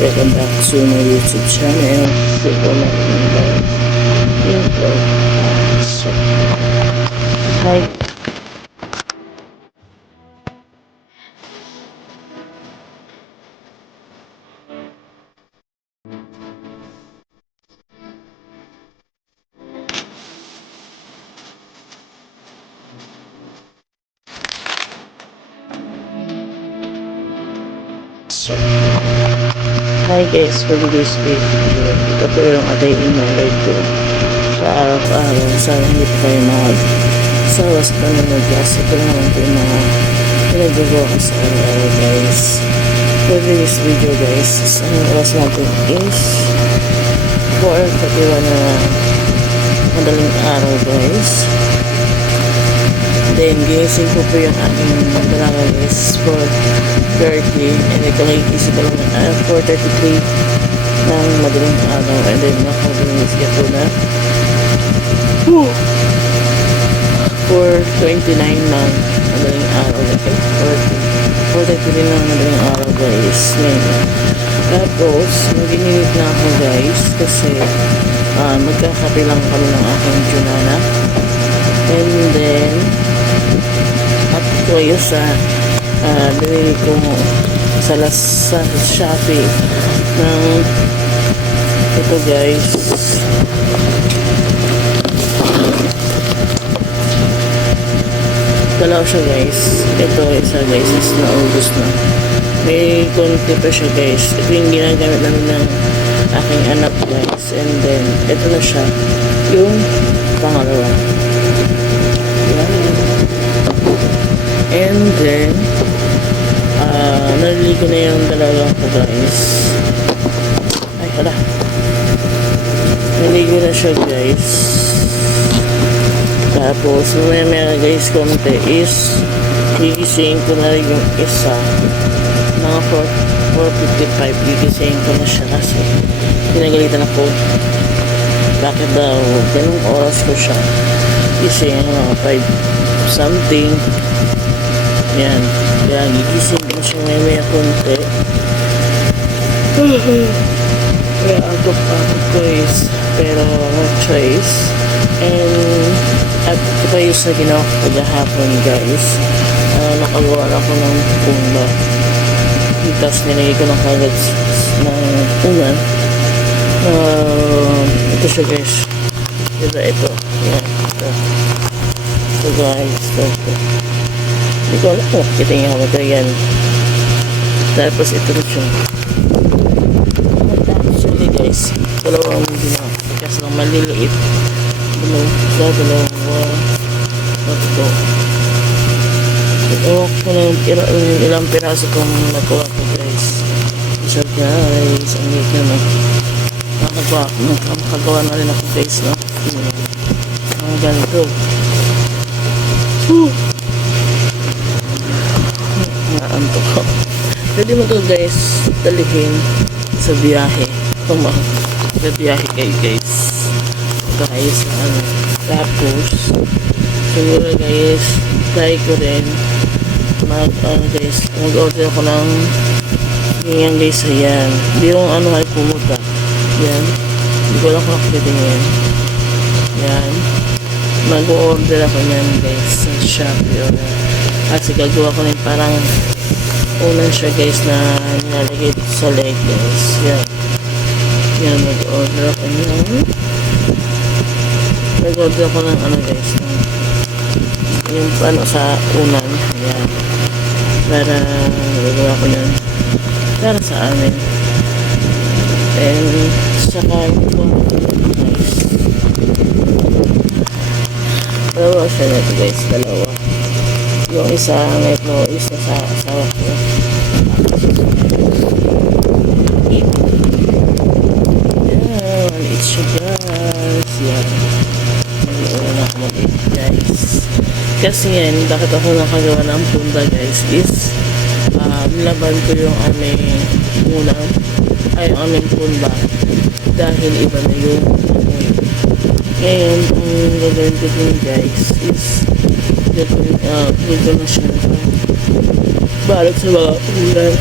welcome back to my YouTube channel. Siguro na intro. So, hi. So, hi guys, for today's video, ito po yung a day in my life ko. Sa araw-araw, sana hindi po kayo sawa sa panonood kasi ito naman po yung mga pinagagawa ko sa araw-araw guys. For today's video guys, ang oras natin is 4:31 na madaling araw guys. Then, ginising ko po yung aking dalaga guys, 4:30, and ito nagigising ko lang 4:33 ng madaling araw, and then nakaginising ko na 4:29 ng madaling araw, like 4:33 ng madaling araw guys. Ngayon, tapos mag-init na ako guys kasi magkakape lang kami ng aking Junana, and then at ito ay sa binili ko sa Shopee ng ito guys, dalawa siya guys. Ito isa guys is naubos na, may konti pa siya guys. Ito yung ginagamit namin ng aking anak guys, and then ito na siya yung pangalawa. And then naliligo na yung dalawa ko guys. Ay hala, naliligo na siya guys. Tapos mamaya guys konti is gigising ko na rin yung isa, mga 4:55 gigising ko na siya kasi pinagalitan ako bakit daw ganung oras ko siya gising, mga 5 something. Yan, kaya gigising ko siya may konti. Kaya agap guys, pero no choice. And at ito pa yung sa ginawa ko kagahapon guys, nakagawa na ako ng pumba. Tapos nilagay ko ng kagad ng unan. Ito siya guys, ito yan, ito guys, ito. Hindi ko alam kung kita niya ako yan. Tapos ito na siya. Actually guys, dalawang ginawa kasi lang maliliit. Dalawang ito. Ewan ko na ilang piraso kong nakuha ko guys. So guys, ang hit naman. Nakagawa na rin ako guys, no? Ang ganito. Naantok ko. Pwede mo to guys dalihin sa biyahe. Sa biyahe kayo guys. Guys, tapos siguro guys, try ko rin mag-order ako ng ganyan guys. Ayan, hindi yung ay pumuta. Yan, hindi ko lang kung nakikita yan. Yan, mag-order ako yan guys sa Shopee. Kasi gagawa ko rin parang unan siya guys na nilalagay sa leg guys. Yan, yan, mag-order ako yan. Nag-order ko ng guys, yung paano sa unan. Yan, para nagagawa ko yan para sa amin. And saka ito guys, dalawa siya na ito guys, dalawa. Yung isa may is sa asawa ko. Yan, it's siya guys. Yan, mag-iwan ako mag-eat guys. Kasi yan, bakit ako nakagawa ng punda guys is nilaban ko yung aming unang ang aming punda dahil iba na yung amoy. Ngayon, ang gagawin ko din guys is dito na siya balot sa mga ulan.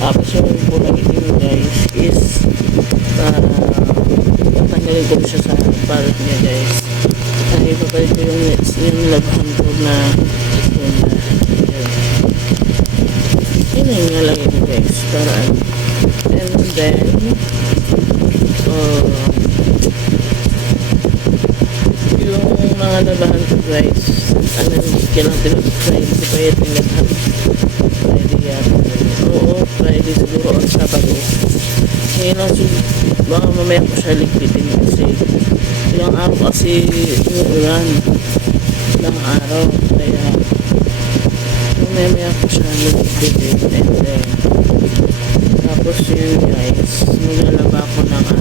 Tapos yung kulay itim guys is tatanggalin ko siya sa balot niya guys. Ay ipapalit ko yung labahan ko na yun na yun yung nalagay ko guys para and then yung mga labahan ko guys kailangan pinag-try si Payet yung labahan Friday yata oo Friday siguro on Sabado ngayon lang baka mamaya ko siya ligpitin kasi ilang araw kasi umuulan ilang araw kaya mamaya ko siya ligpitin and then tapos yun guys maglalaba ko ng mga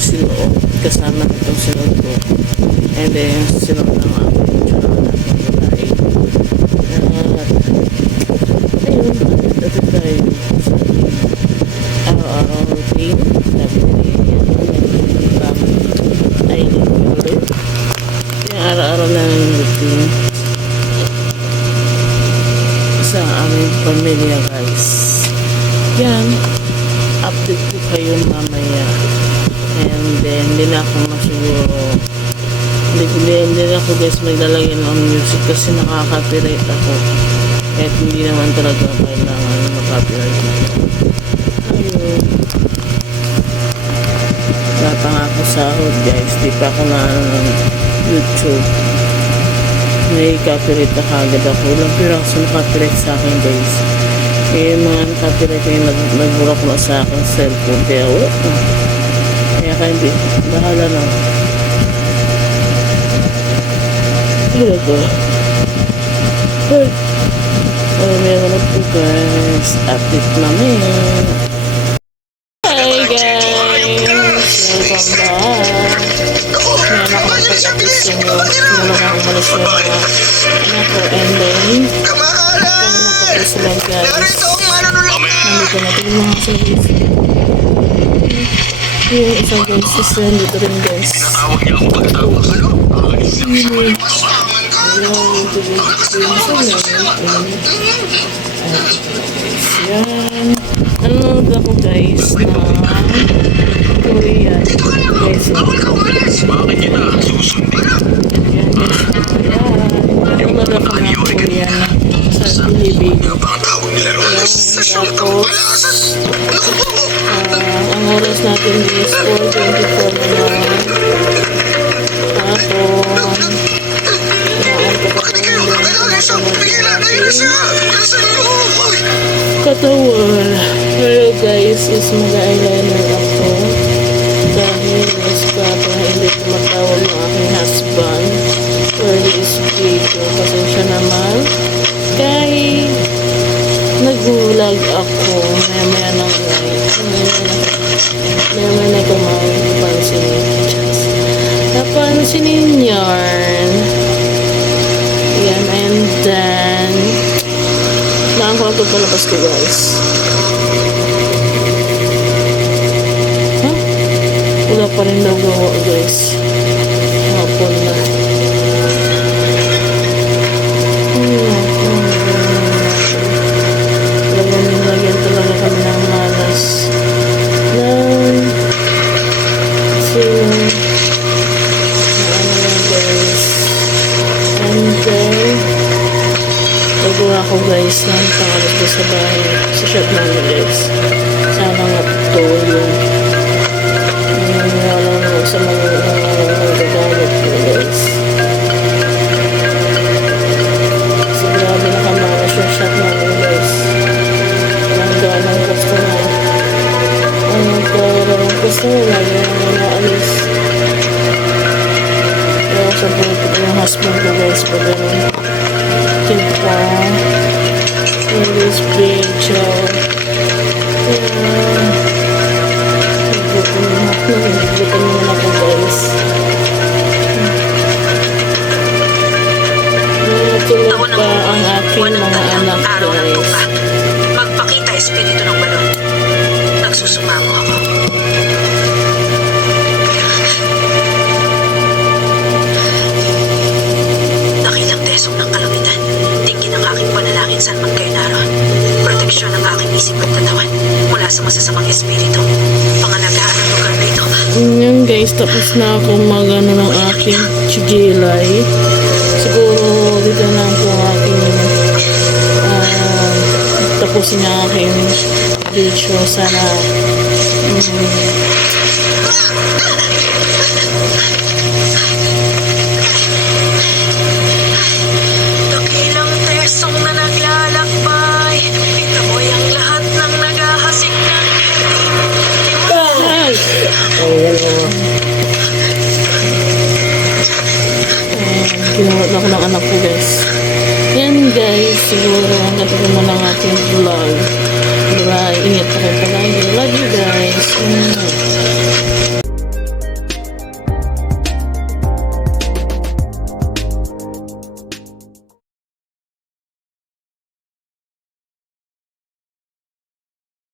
sinuot kasama itong sinuot ko and then sinuot ng ako yung tsura ng babae ayun dati tayo sa araw-araw routine sabi niya ay yung araw-araw na routine sa aming pamilya guys yan update ko kayo mamaya and then hindi na ako masiguro hindi na ako guys maglalagay ng music kasi nakaka-copyright ako kahit hindi naman talaga kailangan makapiright ayun wala pa nga ako sahod guys di pa ako na YouTube may copyright na kagad ako ilang piraso na copyright sa akin guys kaya mga copyright yung nagbura ko na sa akin cellphone kaya wala kaya hindi bahala na wala ko meron na po guys update namin hi guys welcome back ngayon ako magpag-update sa inyo naman ako umalis yung mga anak ko and then kami na po guys nandito natin yung mga service yung isang guys is nandito rin guys yan nanonood ako guys na Korean guys yan guys nanonood ako na Korean sa TV tapos ang oras natin is 4:24 naman tapos katawan hello guys is mag-eyeliner ako dahil is para hindi tumatawag ng aking husband for this video pasensya naman kahit nag-vlog ako maya ng guys maya na pansinin yarn yan and then ko ito palabas ko guys wala pa rin daw gawa guys hapon na lagyan talaga kami ng malas so guys and then gagawa ko guys ng pangalit ko sa bahay sa shop namin guys sana nga ito yung walang sa mga nagagamit ko guys kasi grabe nakamalas yung shop namin guys walang ganang customer lagi naman naalis kaya sabihin ko yung husband ko guys pag ganun kita in this video nagbutan mo na ako guys natulog pa ang aking mga anak guys magpakita espiritu ng balon nagsusumamo ako dakilang tesong ng kalamitan tingin ang aking panalangin San Magkainaro proteksyon ng aking isip at katawan mula sa masasamang espiritu. Pangalagaan ang lugar na ito. Yun guys, tapos na ako mag-ano ng aking chigilay. Siguro dito na po ang aking tapusin ang aking video. Sana Dakilang tersong na naglalakbay. Itamoy ang lahat ng naghahasik ng ay! Ayan o. Ginawat na ako ng anak ko guys. Yan guys, siguro hanggang ito mo ng aking vlog. Bye, ingat po kayo palagi. Love you guys.